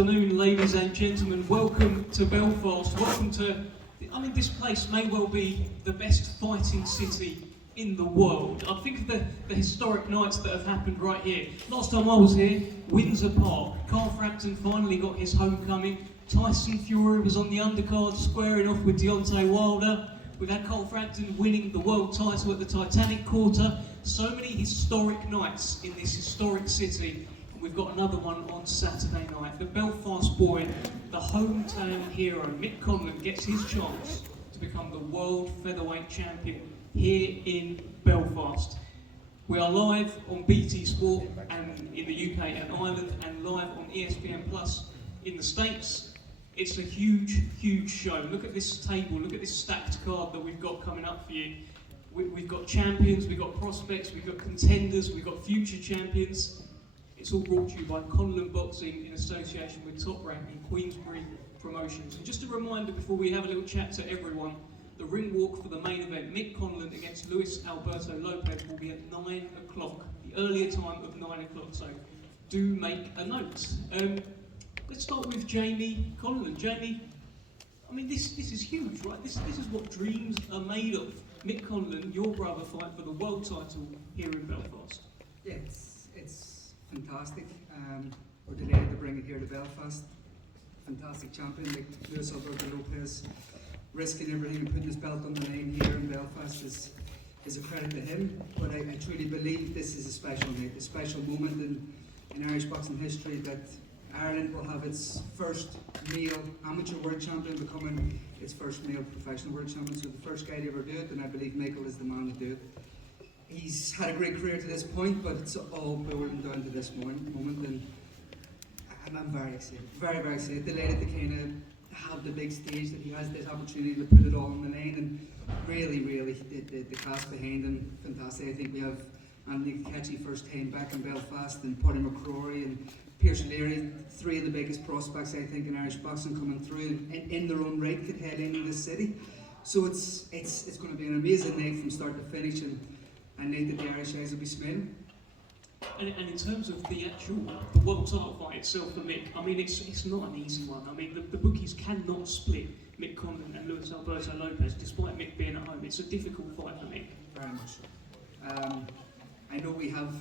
afternoon, ladies and gentlemen. Welcome to Belfast. Welcome to, this place may well be the best fighting city in the world. I think of the historic nights that have happened right here. Last time I was here, Windsor Park. Carl Frampton finally got his homecoming. Tyson Fury was on the undercard squaring off with Deontay Wilder. We've had Carl Frampton winning the world title at the Titanic Quarter. So many historic nights in this historic city. And we've got another one on Saturday night. The Belfast boy, the hometown hero, Mick Conlan, gets his chance to become the world featherweight champion here in Belfast. We are live on BT Sport and in the UK and Ireland, and live on ESPN Plus in the States. It's a huge, huge show. Look at this table, look at this stacked card that we've got coming up for you. We've got champions, we've got prospects, we've got contenders, we've got future champions. It's all brought to you by Conlan Boxing in association with Top Rank and Queensbury Promotions. And just a reminder before we have a little chat to everyone, the ring walk for the main event, Mick Conlan against Luis Alberto Lopez, will be at 9 o'clock, the earlier time of 9 o'clock, so do make a note. Let's start with Jamie Conlan. Jamie, this is huge, right? This is what dreams are made of. Mick Conlan, your brother, fight for the world title here in Belfast. Yeah, it's fantastic. We're delighted to bring it here to Belfast. Fantastic champion like Luis Alberto Lopez, risking everything and putting his belt on the line here in Belfast is a credit to him. But I truly believe this is a special night, a special moment in Irish boxing history, that Ireland will have its first male amateur world champion becoming its first male professional world champion. So the first guy to ever do it, and I believe Michael is the man to do it. He's had a great career to this point, but it's all boiling down to this moment, and I'm very excited, very, very excited. Delighted to kind of have the big stage, that he has this opportunity to put it all on the line, and really, really, the cast behind him, fantastic. I think we have Anthony Ketchy first time back in Belfast, and Paddy McCrory and Pierce Leary, three of the biggest prospects I think in Irish boxing coming through in their own right, could head into this city. So it's going to be an amazing night from start to finish, and a night that the Irish eyes will be smiling. And in terms of the world title fight itself for Mick, it's not an easy one. The bookies cannot split Mick Conlan and Luis Alberto Lopez, despite Mick being at home. It's a difficult fight for Mick. Very much so. I know we have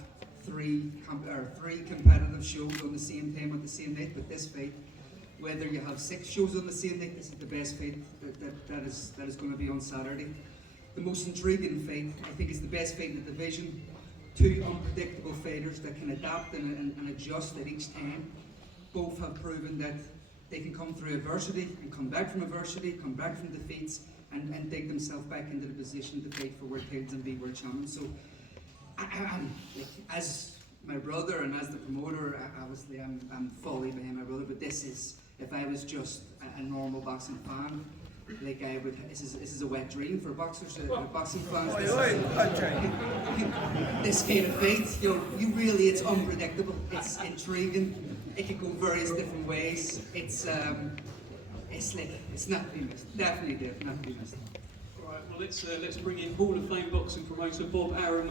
three competitive shows on the same time at the same night, but this fight, whether you have 6 shows on the same night, this is the best fight that is going to be on Saturday. The most intriguing fight, I think it's the best fight in the division. 2 unpredictable fighters that can adapt and adjust at each time. Both have proven that they can come through adversity and come back from adversity, come back from defeats, and dig themselves back into the position to fight for world titles and be world champions. So, as my brother and as the promoter, obviously I'm fully behind my brother, but this is, if I was just a normal boxing fan, like I would, this is a wet dream for boxers, boxing fans. This kind of fight, you really, it's unpredictable, it's intriguing, it could go various different ways. It's not to be missed, definitely not to be missed. Right, well let's bring in Hall of Fame boxing promoter Bob Arum.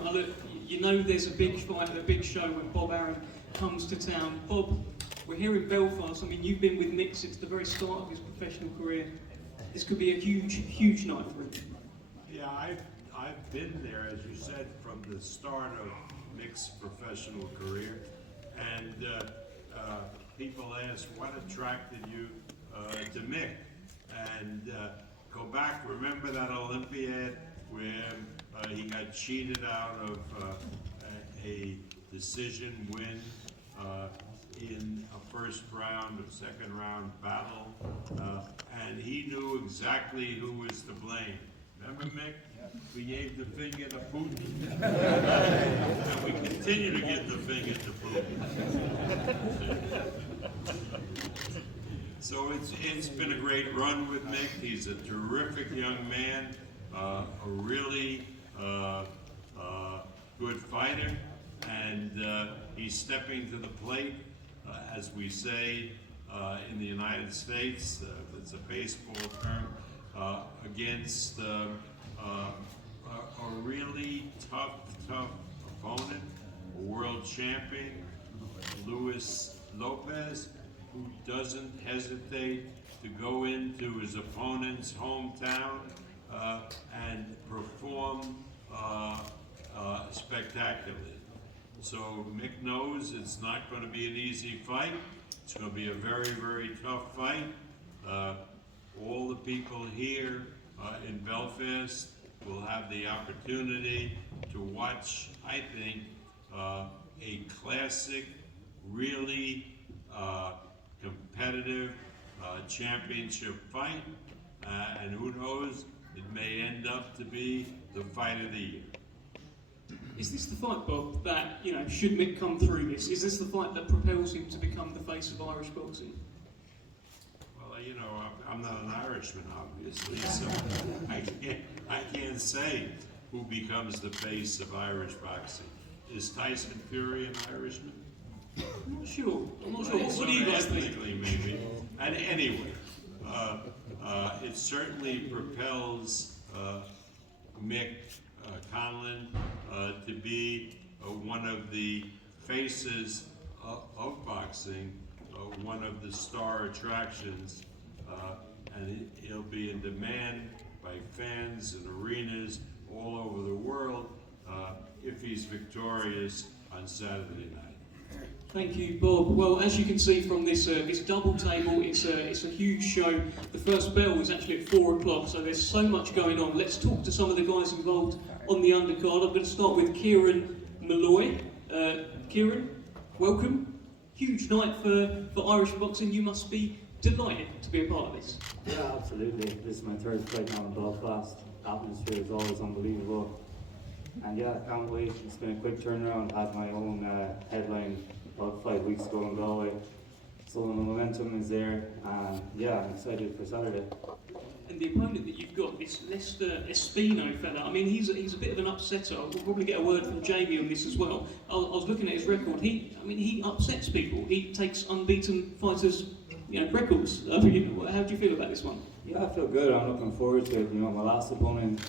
You know there's a big fight, a big show when Bob Arum comes to town. Bob, we're here in Belfast. You've been with Mick since the very start of his professional career. This could be a huge, huge night for him. Yeah, I've been there, as you said, from the start of Mick's professional career, and people ask what attracted you to Mick, and go back. Remember that Olympiad where he got cheated out of a decision win in a first round or second round battle, and he knew exactly who was to blame. Remember, Mick? We gave the finger to Putin, and we continue to give the finger to Putin. So it's been a great run with Mick. He's a terrific young man, a really good fighter, and he's stepping to the plate, as we say in the United States, it's a baseball term, against a really tough opponent, a world champion, Luis Lopez, who doesn't hesitate to go into his opponent's hometown and perform spectacularly. So Mick knows it's not going to be an easy fight. It's going to be a very, very tough fight. All the people here in Belfast will have the opportunity to watch, I think, a classic, really competitive championship fight, and who knows, it may end up to be the fight of the year. Is this the fight, Bob, that, you know, should Mick come through this? Is this the fight that propels him to become the face of Irish boxing? Well, you know, I'm not an Irishman, obviously, so I can't say who becomes the face of Irish boxing. Is Tyson Fury an Irishman? I'm not sure. Well, What do you guys think? ethnically, maybe. And anyway, it certainly propels Mick Conlan to be one of the faces of boxing, one of the star attractions, and he'll be in demand by fans and arenas all over the world if he's victorious on Saturday night. Thank you, Bob. Well, as you can see from this this double table, it's a huge show. The first bell is actually at 4 o'clock, so there's so much going on. Let's talk to some of the guys involved on the undercard. I'm going to start with Kieran Malloy. Kieran, welcome. Huge night for Irish boxing. You must be delighted to be a part of this. Yeah, absolutely. This is my third fight now in Belfast. The atmosphere is always unbelievable. And yeah, I can't wait. It's been a quick turnaround. I had my own headline about 5 weeks ago in Galway. So the momentum is there, and yeah, I'm excited for Saturday. And the opponent that you've got, this Lester Espino fella, I mean, he's a bit of an upsetter. We'll probably get a word from Jamie on this as well. I was looking at his record. He upsets people. He takes unbeaten fighters, you know, records. How do you feel about this one? Yeah, I feel good. I'm looking forward to it. You know, my last opponent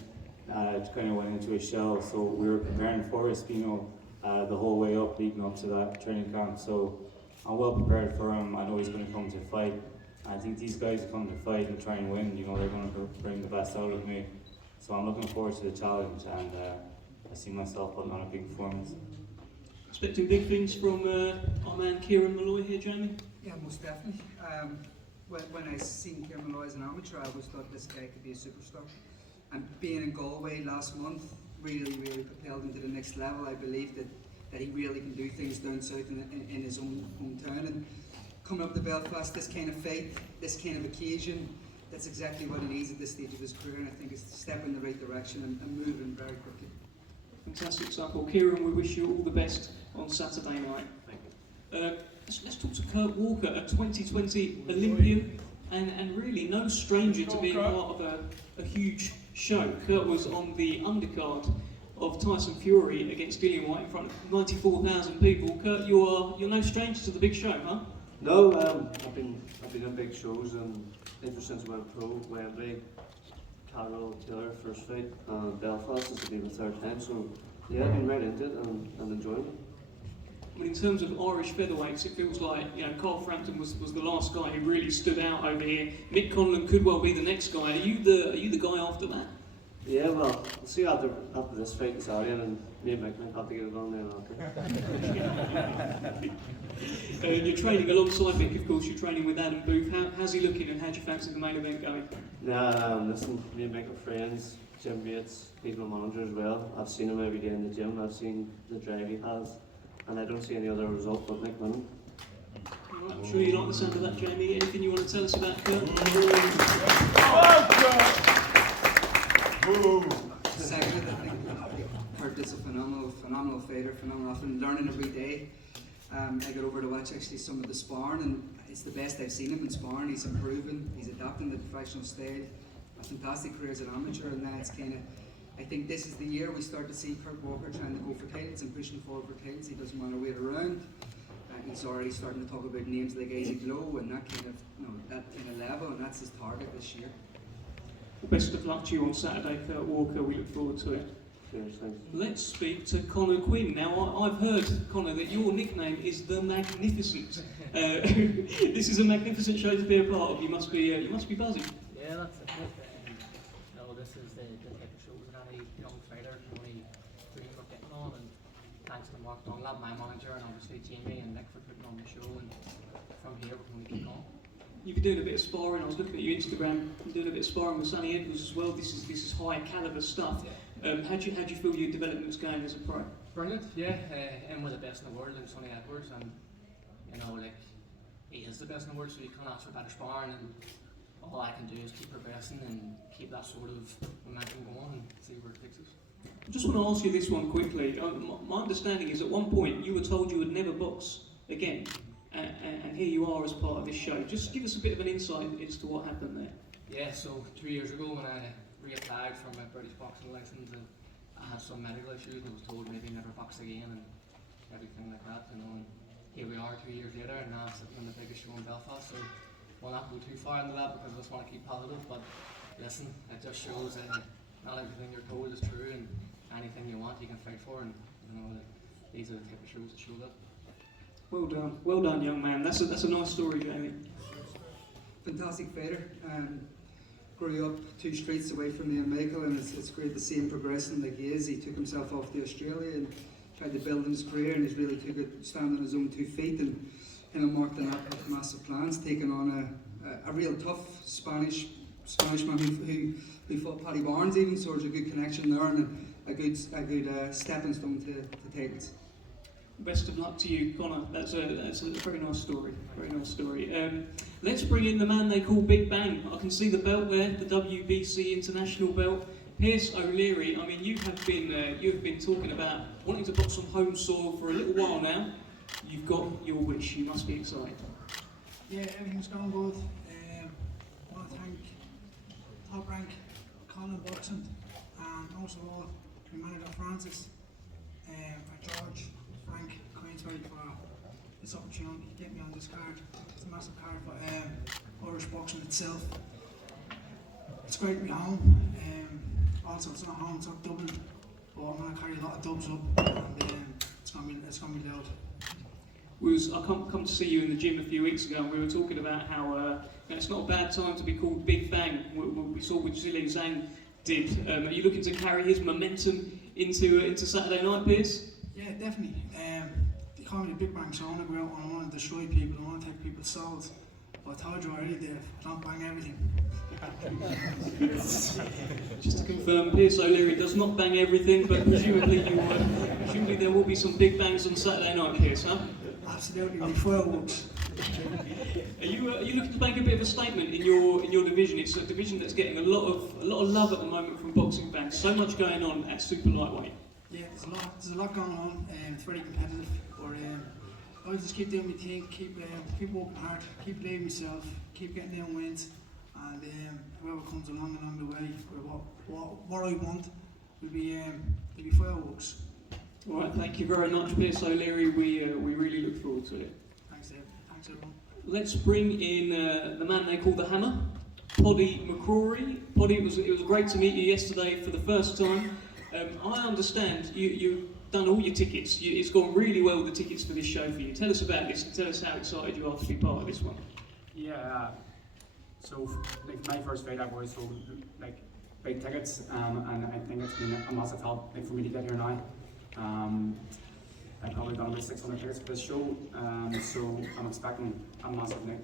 kind of went into a shell, so we were preparing for Espino the whole way up, leading up to that training camp. So I'm well prepared for him. I know he's going to come to fight. I think these guys come to fight and try and win. You know, they're going to bring the best out of me. So I'm looking forward to the challenge, and I see myself putting on a big performance. Expecting big things from our man Kieran Malloy here, Jamie? Yeah, most definitely. When I seen Kieran Malloy as an amateur, I always thought this guy could be a superstar. And being in Galway last month really propelled him to the next level. I believe that he really can do things down south in his own hometown. And coming up to Belfast, this kind of fight, this kind of occasion, that's exactly what he needs at this stage of his career, and I think it's a step in the right direction and moving very quickly. Fantastic stuff. Well, Kieran, we wish you all the best on Saturday night. Thank you. Let's talk to Kurt Walker, a 2020 Olympian, and really no stranger to being part of a huge show. Kurt was on the undercard of Tyson Fury against Dillian White in front of 94,000 people. Kurt, you're no stranger to the big show, huh? No, I've been in big shows, and ever since I went pro, Wembley, Carroll, Taylor, first fight, and Belfast, this will be the third time, so yeah, I've been right into it and enjoying it. I mean, in terms of Irish featherweights, it feels like, you know, Carl Frampton was the last guy who really stood out over here. Mick Conlan could well be the next guy. Are you the guy after that? Yeah, well, we'll see after this fight in Saturday, and me and Mick might have to get it on then after. You're training alongside Mick, of course. You're training with Adam Booth. How's he looking, and how do you fancy the main event going? Listen, me and Mick are friends, gym mates, he's my manager as well. I've seen him every day in the gym. I've seen the drive he has, and I don't see any other result but Mick winning. Right, I'm sure you like the sound of that, Jamie. Anything you want to tell us about Kurt? Second, I think Kurt is a phenomenal fighter, phenomenal. I've been learning every day. I got over to watch actually some of the sparring, and it's the best I've seen him in sparring. He's improving, he's adapting to the professional style. A fantastic career as an amateur, and now it's kind of, I think this is the year we start to see Kurt Walker trying to go for titles and pushing forward for titles. He doesn't want to wait around. He's already starting to talk about names like Isaac Lowe and that kind of level, and that's his target this year. Well, best of luck to you on Saturday, Kurt Walker. We look forward to it. Cheers, thanks. Let's speak to Connor Quinn. Now, I've heard, Connor, that your nickname is the Magnificent. This is a magnificent show to be a part of. You must be buzzing. Yeah, that's it. No, this is the type of shows that any young fighter can only dream of getting on, and thanks to Mark Dunlap, my manager, and obviously Jamie and Nick for putting on the show, and from here we can only keep on. You've been doing a bit of sparring. I was looking at your Instagram. You're doing a bit of sparring with Sonny Edwards as well. This is high caliber stuff. How do you feel your development's going as a pro? Brilliant, yeah. In with the best in the world, in Sonny Edwards, and you know, like he is the best in the world, so you can't ask for better sparring. And all I can do is keep progressing and keep that sort of momentum going and see where it takes us. I just want to ask you this one quickly. My understanding is at one point you were told you would never box again, and here you are as part of this show. Just give us a bit of an insight as to what happened there. Yeah, so 2 years ago when I reapplied for my British boxing license, I had some medical issues and I was told maybe never box again and everything like that, you know. And here we are 2 years later, and now I'm sitting on the biggest show in Belfast. So we'll not go too far into that because I just want to keep positive. But listen, it just shows that not everything you're told is true, and anything you want you can fight for. And you know, these are the type of shows that show that. Well done, young man. That's a nice story, Jamie. Fantastic fighter. Grew up 2 streets away from me and Michael, and it's great to see him progressing like he is. He took himself off to Australia and tried to build his career, and he's really took it stand on his own 2 feet. And him and Mark Dunlap have massive plans, taking on a real tough Spanishman who fought Paddy Barnes even, so there's a good connection there and a good stepping stone to titles. Best of luck to you, Connor. That's a very nice story. Very nice story. Let's bring in the man they call Big Bang. I can see the belt there, the WBC International belt. Pierce O'Leary. I mean, you have been talking about wanting to box on home soil for a little while now. You've got your wish. You must be excited. Yeah, everything's going good. I want to thank Top Rank, Colin Boxing, and most of all my manager Francis, George, Frank Queensberry for this opportunity to get me on this card. It's a massive card for Irish boxing itself. It's great to be home. Also, it's not home, it's not Dublin, but I'm going to carry a lot of dubs up, and it's going to be loud. I come to see you in the gym a few weeks ago, and we were talking about how it's not a bad time to be called Big Bang. We saw what Zillian Zhang did. Are you looking to carry his momentum into Saturday night, Pierce? Yeah, definitely. They call me the Big Bang, so I want to go out and I want to destroy people, I want to take people's souls. But I told you already, Dave, don't bang everything. Just to confirm, Pierce O'Leary does not bang everything, but presumably there will be some big bangs on Saturday night, Pierce, huh? Absolutely, with fireworks. Are you looking to make a bit of a statement in your division? It's a division that's getting a lot of love at the moment from boxing fans. So much going on at super lightweight. Yeah, there's a lot going on, and it's very competitive. But I just keep doing my thing, keep working hard, keep believing myself, keep getting them wins, and whoever comes along the way, what I want, will be fireworks. All right, thank you very much, Pierce O'Leary. We really look forward to it. Thanks, Dave. Thanks, everyone. Let's bring in the man they call the Hammer, Poddy McCrory. Poddy, it was great to meet you yesterday for the first time. I understand you've done all your tickets. It's gone really well with the tickets for this show for you. Tell us about this and tell us how excited you are to be part of this one. Yeah, so like my first fight I've always sold like big tickets, and I think it's been a massive help for me to get here now. I've probably done about 600 tickets for this show, so I'm expecting a massive night.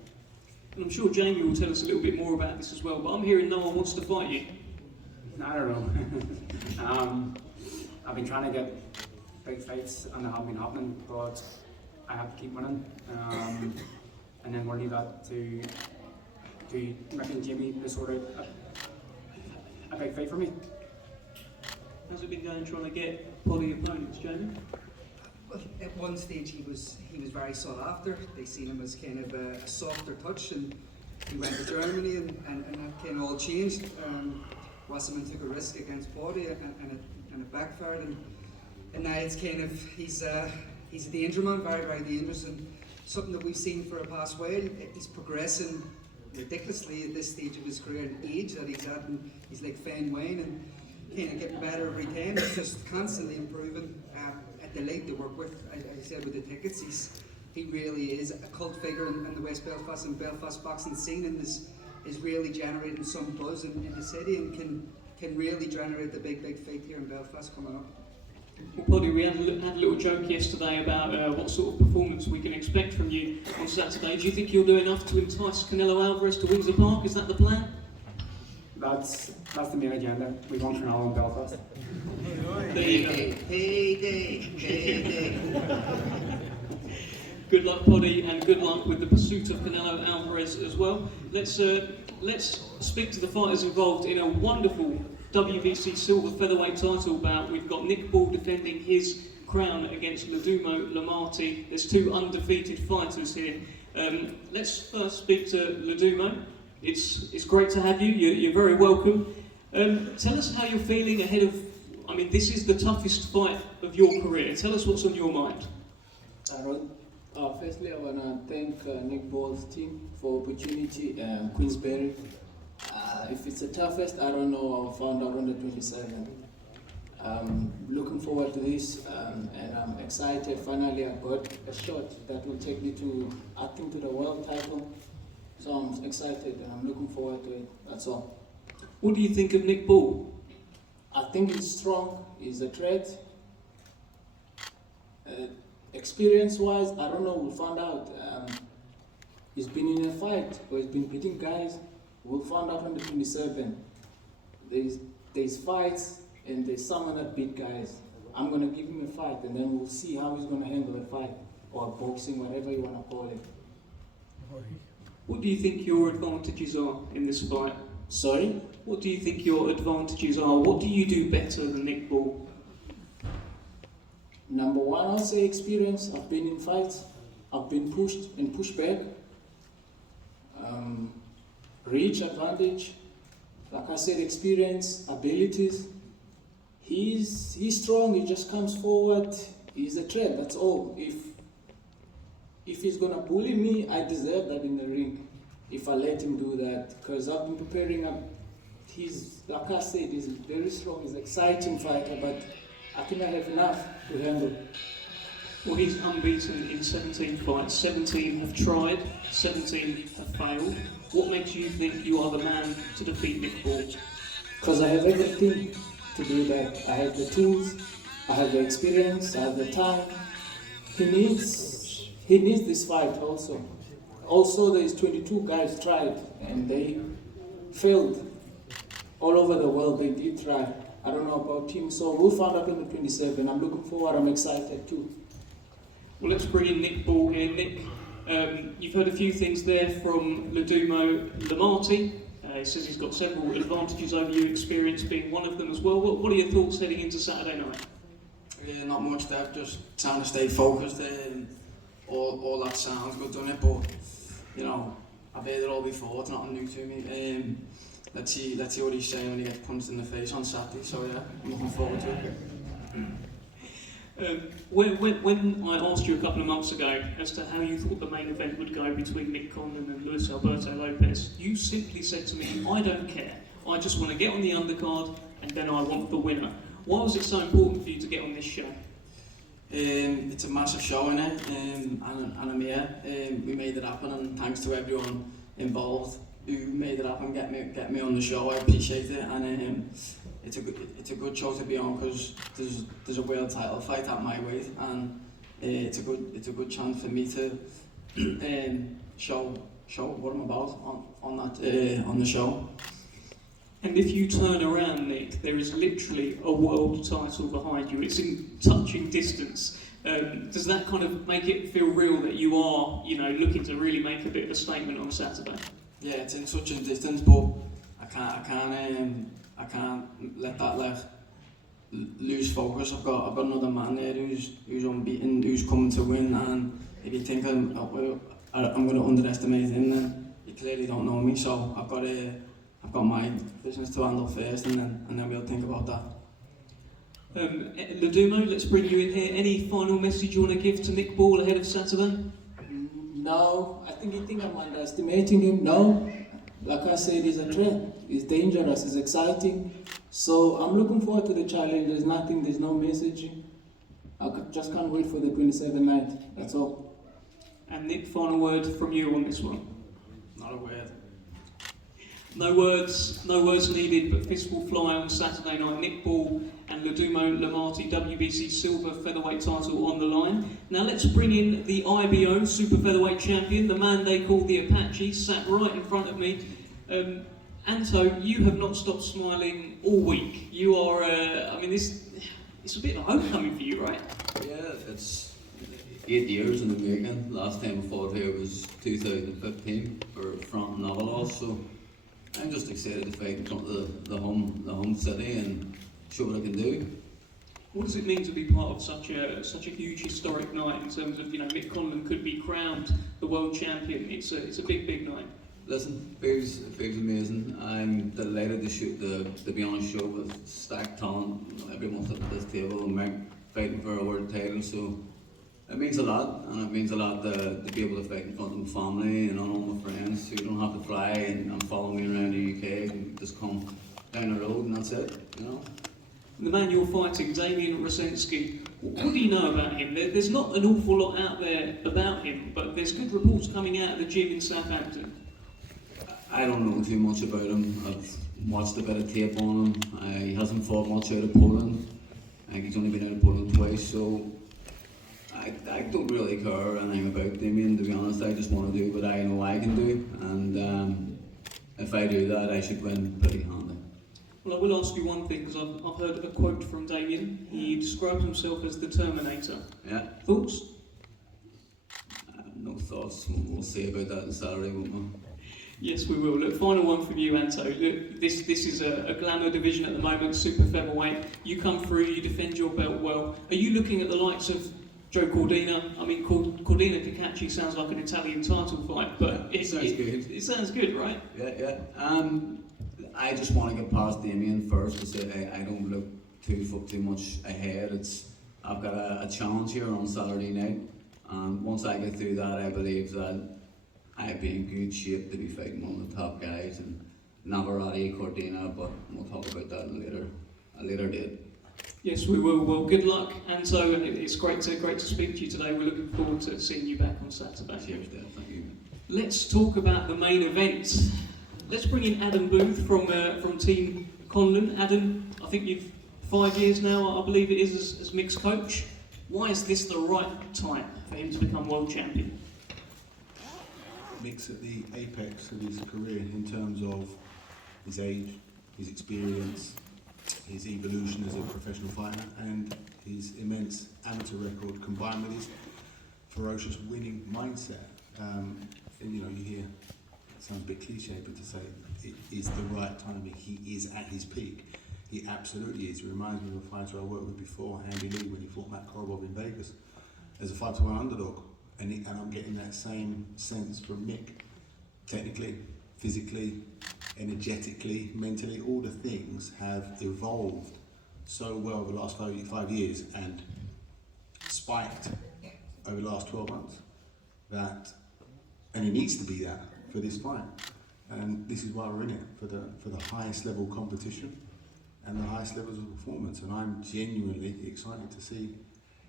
And I'm sure Jamie will tell us a little bit more about this as well, but I'm hearing no one wants to fight you. I don't know. I've been trying to get big fights and they haven't been happening, but I have to keep winning. And then we'll leave that to Rick and Jamie to sort out a big fight for me. How's it been going trying to get Poddy opponents, Jamie? Well, at one stage he was very sought after. They seen him as kind of a softer touch, and he went to Germany, and that kind of all changed. Wasserman took a risk against Poddy, and it backfired. And now it's kind of he's a danger man, very very dangerous, and something that we've seen for a past while. He's progressing ridiculously at this stage of his career and age that he's at, and he's like fine wine, and kind of getting better every time. He's just constantly improving. A delight to work with. I said with the tickets, he really is a cult figure in the West Belfast and Belfast boxing scene, and is really generating some buzz in the city, and can really generate the big fight here in Belfast coming up. Well, Poddy, we had a little joke yesterday about what sort of performance we can expect from you on Saturday. Do you think you'll do enough to entice Canelo Alvarez to Windsor Park? Is that the plan? That's the main agenda. We want Canelo in Belfast. There you go. Hey. Good luck, Poddy, and good luck with the pursuit of Canelo Alvarez as well. Let's speak to the fighters involved in a wonderful WBC silver featherweight title bout. We've got Nick Ball defending his crown against Ludumo Lamati. There's two undefeated fighters here. Let's first speak to Ludumo. It's great to have you. You're very welcome. Tell us how you're feeling ahead of. I mean, this is the toughest fight of your career. Tell us what's on your mind. Aaron, firstly, I want to thank Nick Ball's team for opportunity and Queensberry. If it's the toughest, I don't know. I found out on the 27th. Looking forward to this, and I'm excited. Finally, I got a shot that will take me to the world title. So I'm excited and I'm looking forward to it. That's all. What do you think of Nick Ball? I think he's strong. He's a threat. Experience-wise, I don't know. We'll find out. He's been in a fight, or he's been beating guys. We'll find out on the 27th. There's fights, and there's someone that beat guys. I'm gonna give him a fight, and then we'll see how he's gonna handle a fight, or boxing, whatever you wanna call it. What do you think your advantages are in this fight? Sorry? What do you think your advantages are? What do you do better than Nick Ball? Number one, I'll say experience. I've been in fights. I've been pushed and pushed back. Reach, advantage. Like I said, experience, abilities. He's strong. He just comes forward. He's a threat. That's all. If he's gonna bully me, I deserve that in the ring. If I let him do that, because I've been preparing. He's, like I said, he's very strong. He's an exciting fighter, but I think I have enough to handle. Well, he's unbeaten in 17 fights. 17 have tried, 17 have failed. What makes you think you are the man to defeat Nick Ball? Because I have everything to do that. I have the tools, I have the experience, I have the time. He needs this fight also. Also, there's 22 guys tried and they failed. All over the world, they did try. I don't know about him, so we'll find out on the 27th. I'm looking forward, I'm excited too. Well, let's bring in Nick Ball here. Nick, you've heard a few things there from Ludumo Lamati. He says he's got several advantages over you, experience being one of them as well. What are your thoughts heading into Saturday night? Yeah, not much there, just trying to stay focused. All that sounds good, doesn't it? But, you know, I've heard it all before, it's nothing new to me. Let's see what he's saying when he gets punched in the face on Saturday, so yeah, I'm looking forward to it. When I asked you a couple of months ago as to how you thought the main event would go between Nick Condon and Luis Alberto Lopez, you simply said to me, I don't care. I just want to get on the undercard and then I want the winner. Why was it so important for you to get on this show? It's a massive show, innit? And I'm here. We made it happen, and thanks to everyone involved who made it happen, get me on the show. I appreciate it, and it's a good show to be on because there's a world title fight at my weight, and it's a good chance for me to show what I'm about on the show. And if you turn around, Nick, there is literally a world title behind you. It's in touching distance. Does that kind of make it feel real that you are, looking to really make a bit of a statement on Saturday? Yeah, it's in such a distance, but I can't let that lose focus. I've got another man there who's unbeaten, who's coming to win, and if you think I'm going to underestimate him, then you clearly don't know me. So I've got my business to handle first, and then we'll think about that. Ludumo, let's bring you in here. Any final message you want to give to Nick Ball ahead of Saturday? No, I think I'm underestimating him. No, like I said, he's a threat. He's dangerous. He's exciting. So I'm looking forward to the challenge. There's no message. Just can't wait for the 27th night. That's all. And Nick, final word from you on this one. Not a word. No words needed, but fist will fly on Saturday night. Nick Ball and Ladumo Lamati, WBC silver featherweight title on the line. Now let's bring in the IBO super featherweight champion, the man they call the Apache, sat right in front of me. Anto, you have not stopped smiling all week. You are, it's a bit of a homecoming for you, right? Yeah, it's 8 years in the making. Last time I fought here was 2015 for front and Avalos, so I'm just excited to fight in front of the home city and show what I can do. What does it mean to be part of such a huge historic night in terms of, Mick Conlon could be crowned the world champion? It's a big night. Listen, feels amazing. I'm delighted to shoot the Beyond show with stacked talent. Everyone's at this table and Mick fighting for a world title, so it means a lot, and it means a lot to be able to fight in front of my family and all my friends who don't have to fly and follow me around the UK and just come down the road and that's it, The man you're fighting, Damien Rosensky, what do you know about him? There's not an awful lot out there about him, but there's good reports coming out of the gym in Southampton. I don't know too much about him. I've watched a bit of tape on him. He hasn't fought much out of Poland. I think he's only been out of Poland twice, so I don't really care anything about Damien, to be honest. I just want to do what I know I can do, and if I do that, I should win pretty handy. Well, I will ask you one thing, because I've heard a quote from Damien. He describes himself as the Terminator. Yeah. Thoughts? No thoughts. We'll see about that on Saturday, won't we? Yes, we will. Look, final one from you, Anto. Look, this is a glamour division at the moment, super featherweight. You come through, you defend your belt well. Are you looking at the likes of Joe Cordina? I mean, Cordina Cacace sounds like an Italian title fight, but it sounds good. It sounds good, right? Yeah. I just want to get past Damien first, to say I don't look too much ahead. I've got a challenge here on Saturday night, and once I get through that, I believe that I'd be in good shape to be fighting one of the top guys, and Navarrete, Cordina, but we'll talk about that a later date. Yes, we will. Well, good luck, Anto, and it's great to speak to you today. We're looking forward to seeing you back on Saturday. Cheers, Dave. Thank you. Let's talk about the main event. Let's bring in Adam Booth from Team Conlon. Adam, I think you've 5 years now, I believe it is, as Mick's coach. Why is this the right time for him to become world champion? Mick's at the apex of his career in terms of his age, his experience, his evolution as a professional fighter, and his immense amateur record combined with his ferocious winning mindset. You hear, it sounds a bit cliche, but to say it is the right time, he is at his peak. He absolutely is. It reminds me of a fighter I worked with before, Andy Lee, when he fought Matt Korobov in Vegas as a 5-1 underdog. And I'm getting that same sense from Mick. Technically, physically, energetically, mentally, all the things have evolved so well over the last 5 years and spiked over the last 12 months. And it needs to be that for this fight. And this is why we're in it, for the highest level competition and the highest levels of performance. And I'm genuinely excited to see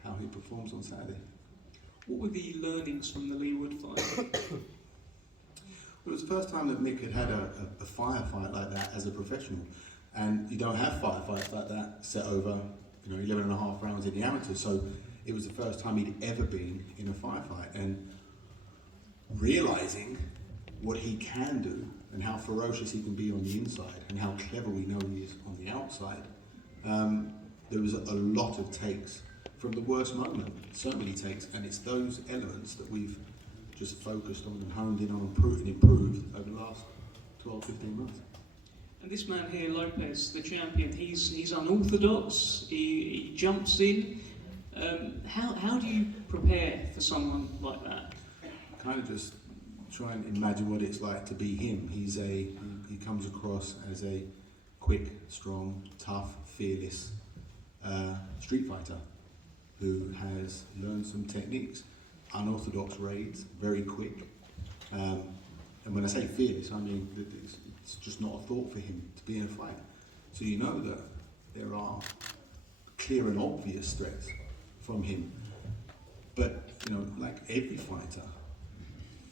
how he performs on Saturday. What were the learnings from the Leewood fight? Well, it was the first time that Mick had a firefight like that as a professional. And you don't have firefights like that set over 11 and a half rounds in the amateur. So it was the first time he'd ever been in a firefight. And realising what he can do and how ferocious he can be on the inside and how clever we know he is on the outside, there was a lot of takes from the worst moment, so many takes, and it's those elements that we've just focused on and honed in on and improved over the last 12, 15 months. And this man here, Lopez, the champion, he's unorthodox, he jumps in. How do you prepare for someone like that? Kind of just try and imagine what it's like to be him. He comes across as a quick, strong, tough, fearless street fighter who has learned some techniques, unorthodox raids, very quick. And when I say fearless, I mean that it's just not a thought for him to be in a fight. So you know that there are clear and obvious threats from him. But, you know, like every fighter,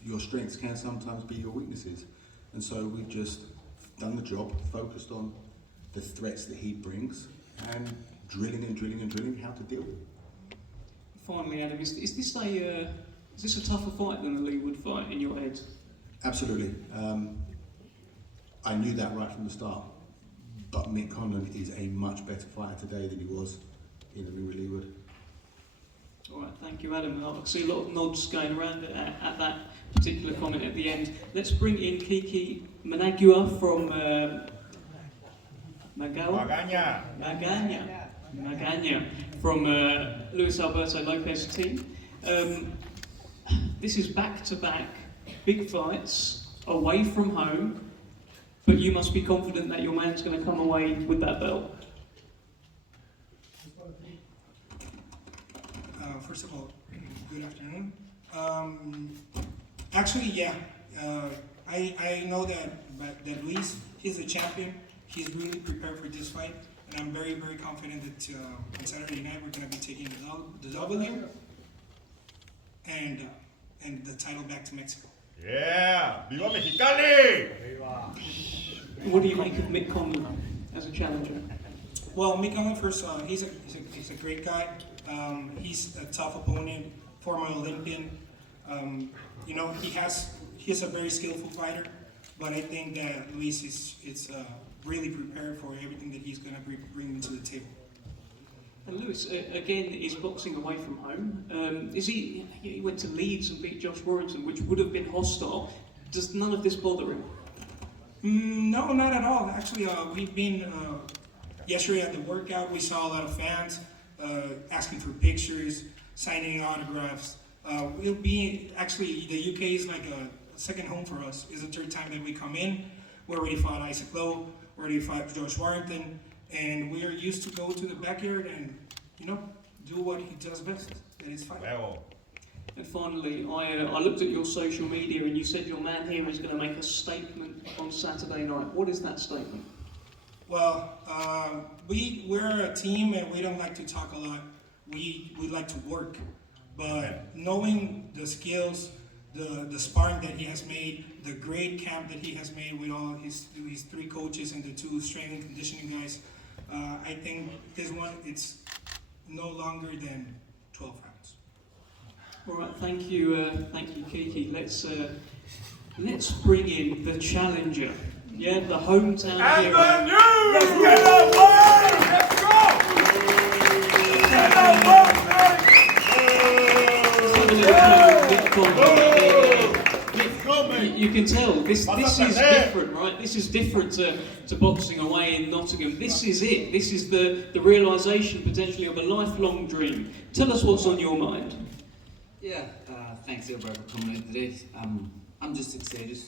your strengths can sometimes be your weaknesses. And so we've just done the job, focused on the threats that he brings, and drilling and drilling and drilling how to deal with it. Finally, Adam, is this a tougher fight than a Lee Wood fight in your head? Absolutely. I knew that right from the start. But Mick Conlan is a much better fighter today than he was in the ring with Lee Wood. All right, thank you, Adam. I see a lot of nods going around at that particular comment at the end. Let's bring in Kiki Managua from Magana from Luis Alberto Lopez team. This is back-to-back big fights away from home, but you must be confident that your man's going to come away with that belt. First of all, good afternoon. Actually, yeah, I know that Luis, he's a champion. He's really prepared for this fight, and I'm very, very confident that on Saturday night we're going to be taking the W and the title back to Mexico. Yeah, Viva Mexicali! What do you make of Mick Conlan as a challenger? Well, Mick Conlan, first, he's a great guy. He's a tough opponent, former Olympian. You know, he's a very skillful fighter, but I think that Luis is really prepared for everything that he's going to bring to the table. And Lewis, again, is boxing away from home. He went to Leeds and beat Josh Warrington, which would have been hostile. Does none of this bother him? No, not at all. Actually, we've been, yesterday at the workout, we saw a lot of fans asking for pictures, signing autographs. It'll be, actually, the UK is like a second home for us. It's the third time that we come in. We already fought Isaac Lowe, we already fought Josh Warrington, and we are used to go to the backyard and, you know, do what he does best, that is fight. And finally, I looked at your social media and you said your man here is going to make a statement on Saturday night. What is that statement? Well, we're a team and we don't like to talk a lot. We like to work. But knowing the skills, the sparring that he has made, the great camp that he has made with all his three coaches and the two strength and conditioning guys, I think this one, it's no longer than 12 rounds. All right, thank you, Kiki. Let's bring in the challenger. Yeah, the hometown hero. And the news! Let's get up, boys! Let's go! Get up, You can tell this is different, right? This is different to boxing away in Nottingham. This is it. This is the realisation potentially of a lifelong dream. Tell us what's on your mind. Yeah, thanks Albert for coming out today. I'm just excited,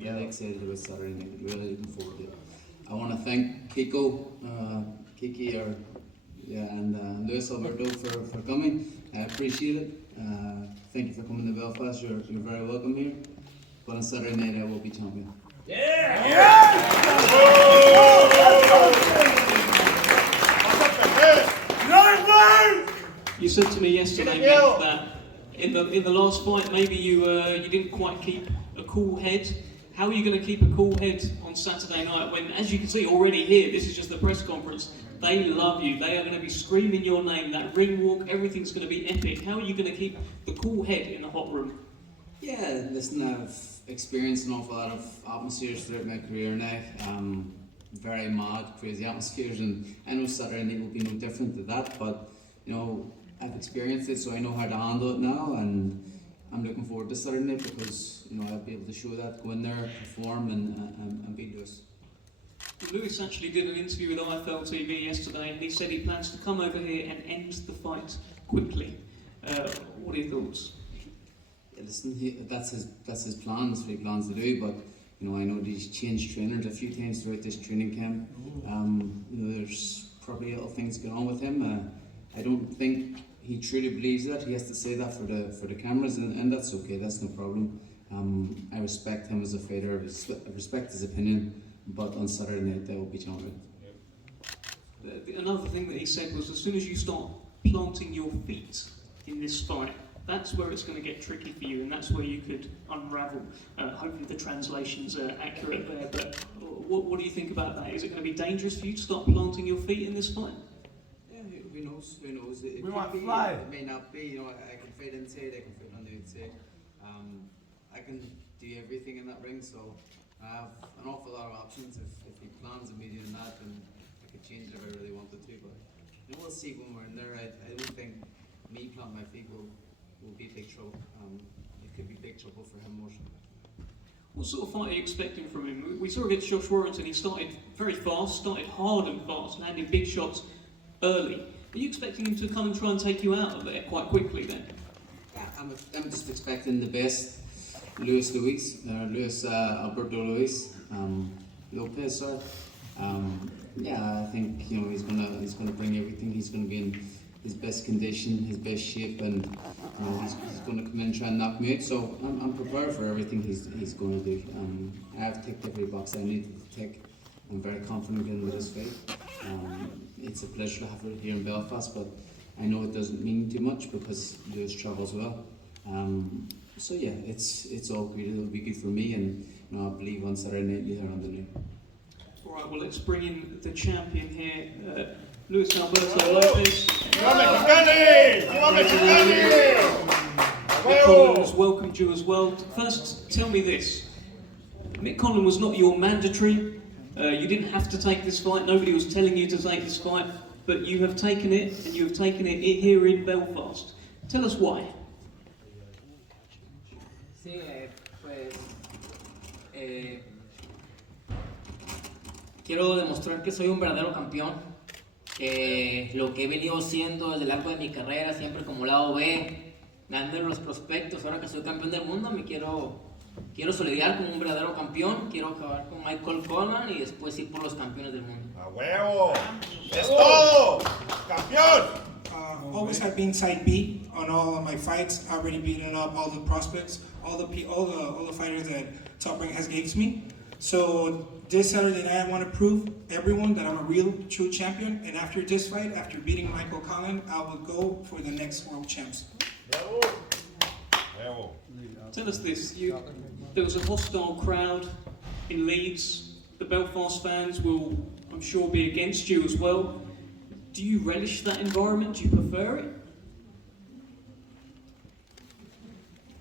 really excited about Saturday night, really looking forward to it. I want to thank Kiki and Luis Alberto for coming. I appreciate it. Thank you for coming to Belfast, you're very welcome here. But on Saturday night I will be champion. You said to me yesterday, Mick, that in the last fight maybe you didn't quite keep a cool head. How are you going to keep a cool head on Saturday night when, as you can see already here, this is just the press conference, they love you, they are going to be screaming your name, that ring walk, everything's going to be epic. How are you going to keep the cool head in the hot room? Yeah, listen, I've experienced an awful lot of atmospheres throughout my career now. Very mad, crazy atmospheres, and I know Saturday night will be no different to that, but you know, I've experienced it, so I know how to handle it now, and I'm looking forward to Saturday night because you know I'll be able to show that, go in there, perform, and be Lewis. Lewis actually did an interview with IFL TV yesterday, and he said he plans to come over here and end the fight quickly. What are your thoughts? Yeah, listen, that's his plan. That's what he plans to do. But you know, I know that he's changed trainers a few times throughout this training camp. You know, there's probably little things going on with him. I don't think he truly believes that. He has to say that for the cameras, and that's okay. That's no problem. I respect him as a fighter. I respect his opinion. But on Saturday night, they will be champion. Another thing that he said was, as soon as you start planting your feet in this fight, that's where it's going to get tricky for you, and that's where you could unravel. Hopefully the translation's accurate there, but what do you think about that? Is it going to be dangerous for you to start planting your feet in this fight? Yeah, who knows? Who knows? It We could want be, fly. it may not be. You know, I can fight inside, I can fight on the outside. I can do everything in that ring, so I have an awful lot of options. If he plans on me doing that, then I could change it if I really wanted to. But you know, we'll see when we're in there. I don't think me planting my feet will be big trouble. It could be big trouble for him more. What sort of fight are you expecting from him? We saw against Josh Warrington, he started very fast, started hard and fast, landing big shots early. Are you expecting him to come and try and take you out of there quite quickly then? Yeah, I'm just expecting the best. Luis Alberto Luis Lopez. Sorry. Yeah, I think he's gonna bring everything. He's gonna be in his best condition, his best shape, and he's gonna come in and try and knock me out. So I'm prepared for everything he's going to do. I have ticked every box I needed to tick. I'm very confident in with this fight. It's a pleasure to have it here in Belfast, but I know it doesn't mean too much because Lewis travels well. So yeah, it's all good. It'll be good for me, and I believe on Saturday night you'll hear on the new. All right, well, let's bring in the champion here, Luis Alberto Lopez. Mick Conlan has welcomed you as well. First, tell me this. Mick Conlan was not your mandatory. You didn't have to take this fight. Nobody was telling you to take this fight, but you have taken it, and you have taken it here in Belfast. Tell us why. Sí, pues quiero demostrar que soy un verdadero campeón, lo que he venido siendo desde el arco de mi carrera, siempre como lado B, dándole los prospectos. Ahora que soy campeón del mundo, me quiero solidar como un verdadero campeón, quiero acabar con Michael Coleman y después ir por los campeones del mundo. ¡A huevo! ¡Es todo! ¡Campeón! Always have been side B on all of my fights. I've already beaten up all the prospects, all the fighters that Top Rank has gave me. So this Saturday night, I want to prove everyone that I'm a real, true champion. And after this fight, after beating Michael Collin, I will go for the next world champs. Tell us this. There was a hostile crowd in Leeds. The Belfast fans will, I'm sure, be against you as well. Do you relish that environment? Do you prefer it?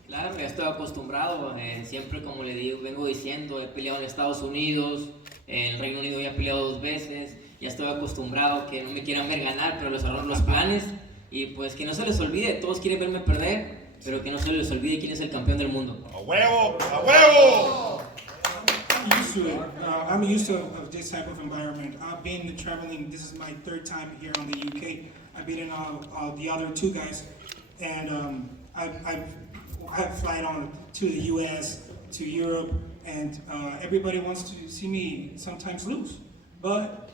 Claro, ya estoy acostumbrado, siempre como le digo, vengo diciendo, he peleado en Estados Unidos, en el Reino Unido ya he peleado 2 veces, ya estoy acostumbrado que no me quieran ver ganar, pero les arreglo los planes y pues que no se les olvide, todos quieren verme perder, pero que no se les olvide quién es el campeón del mundo. ¡A huevo! ¡A huevo! I'm used to it. I'm used to this type of environment. I've been traveling, this is my 3rd time here on the UK. I've been in the other 2 guys, and I've flight on to the US, to Europe, and everybody wants to see me sometimes lose. But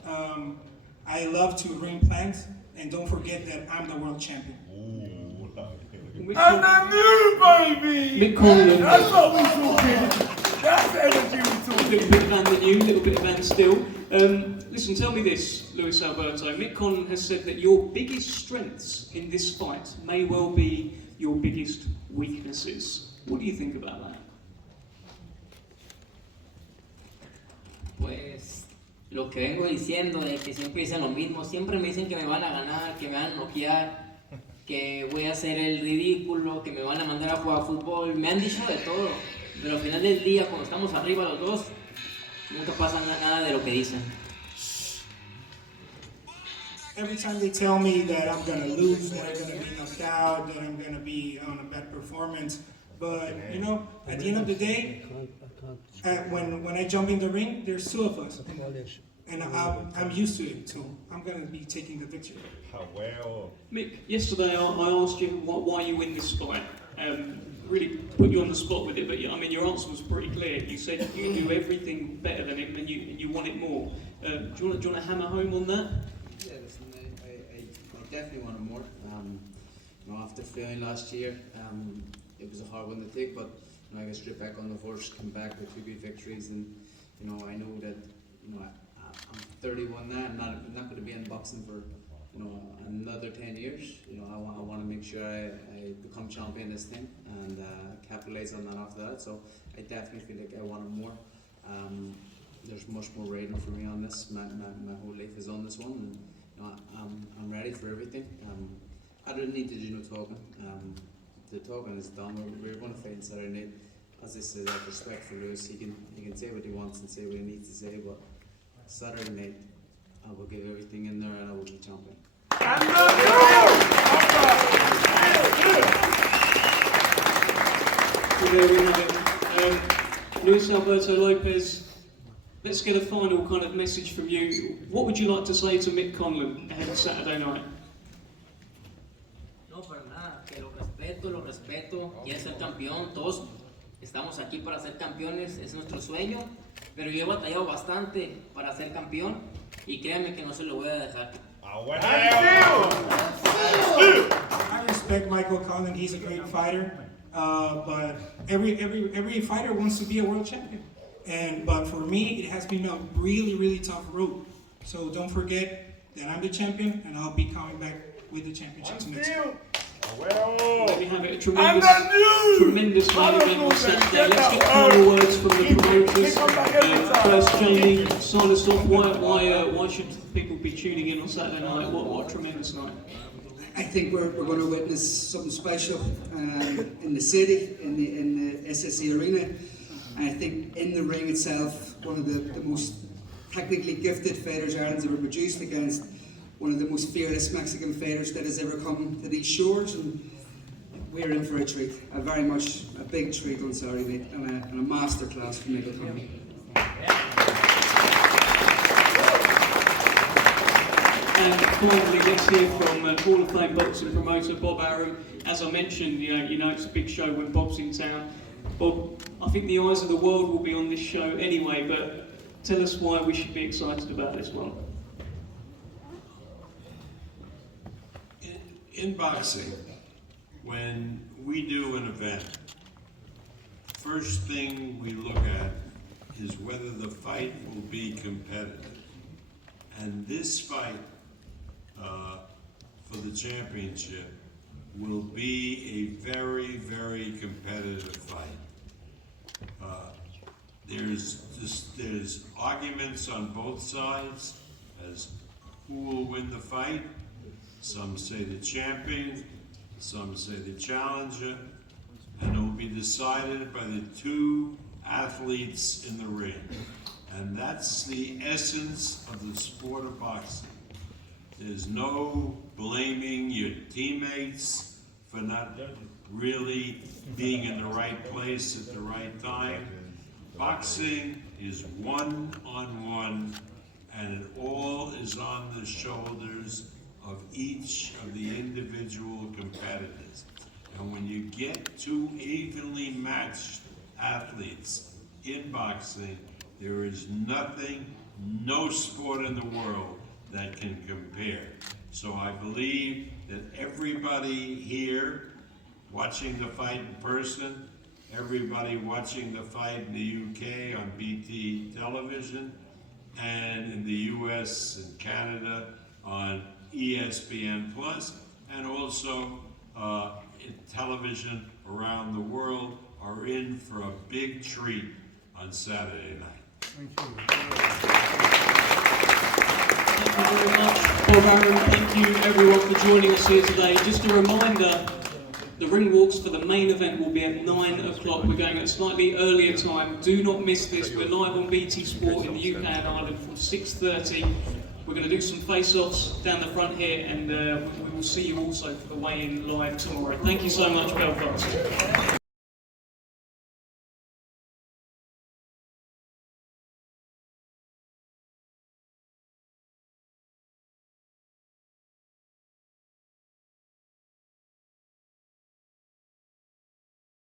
I love to ring plans, and don't forget that I'm the world champion. And the new baby! Mick Conlan. That's what we talking. That's energy we A little bit of Van the New, a little bit of Van Still. Listen, tell me this, Luis Alberto. Mick Conlan has said that your biggest strengths in this fight may well be your biggest weaknesses. What do you think about that? Pues lo que vengo diciendo de que siempre dicen lo mismo, siempre me dicen que me van a ganar, que me van a noquear, que voy a hacer el ridículo, que me van a mandar a jugar fútbol, me han dicho de todo, pero al final del día cuando estamos arriba los dos, nunca pasa nada de lo que dicen. Every time they tell me that I'm gonna lose, that I'm gonna be knocked out, that I'm gonna be on a bad performance, but you know, at the end of the day, when I jump in the ring, there's 2 of us, and I'm used to it, so I'm gonna be taking the victory. Mick, yesterday I asked you why you win this fight. Really put you on the spot with it, but I mean your answer was pretty clear. You said you do everything better than him, and you want it more. Do you want to hammer home on that? Yeah, listen, I definitely wanted more. After failing last year, it was a hard one to take, but I got straight back on the horse, come back with 2 good victories, and I know that I'm 31 now. I'm not going to be in boxing for another 10 years. I want to make sure I become champion this thing and capitalize on that after that. So I definitely feel like I want it more. There's much more riding for me on this. My whole life is on this one, and I'm ready for everything. I don't need to do no talking. The talking is done. We're going to fight on Saturday night. As I said, I have respect for Lewis. He can say what he wants and say what he needs to say, but Saturday night I will give everything in there and I will be champion. So there we have it. Luis Alberto Lopez, let's get a final kind of message from you. What would you like to say to Mick Conlon ahead of Saturday night? No, para nada, que lo respeto, quiere ser campeón, todos estamos aquí para ser campeones, es nuestro sueño, pero yo he batallado bastante para ser campeón y créanme que no se lo voy a dejar. I respect Michael Conlon, he's a great fighter, but every fighter wants to be a world champion. But for me, it has been a really tough road. So don't forget that I'm the champion and I'll be coming back with the championships next year. There we have it, a tremendous main event on Saturday. Let's get final words from the promoters. First, Jamie, sign us off. Why should people be tuning in on Saturday night? What a tremendous night. I think we're going to witness something special in the city, in the SSE Arena. And I think in the ring itself, one of the most technically gifted fighters Ireland's ever produced against one of the most fearless Mexican fighters that has ever come to these shores, and we're in for a treat, a big treat on Saturday night, and a masterclass from Michael Conlon. And finally, let's hear from Hall of Fame boxing promoter Bob Arum. As I mentioned, you know it's a big show when Bob's in town. Bob, I think the eyes of the world will be on this show anyway, but tell us why we should be excited about this one. In boxing, when we do an event, first thing we look at is whether the fight will be competitive. And this fight for the championship will be a very competitive fight. There's arguments on both sides as who will win the fight. Some say the champion, some say the challenger, and it will be decided by the two athletes in the ring. And that's the essence of the sport of boxing. There's no blaming your teammates for not really being in the right place at the right time. Boxing is one-on-one, and it all is on the shoulders of each of the individual competitors. And when you get two evenly matched athletes in boxing, there is nothing, no sport in the world that can compare. So I believe that everybody here watching the fight in person, everybody watching the fight in the UK on BT television, and in the US and Canada on ESPN Plus, and also in television around the world are in for a big treat on Saturday night. Thank you very much, Bob Arum. Thank you everyone for joining us here today. Just a reminder, the ring walks for the main event will be at 9 o'clock. We're going at a slightly earlier time. Do not miss this. We're live on BT Sport in the UK and Ireland from 6:30. We're going to do some face-offs down the front here, and we will see you also for the weigh-in live tomorrow. Thank you so much, Belfast.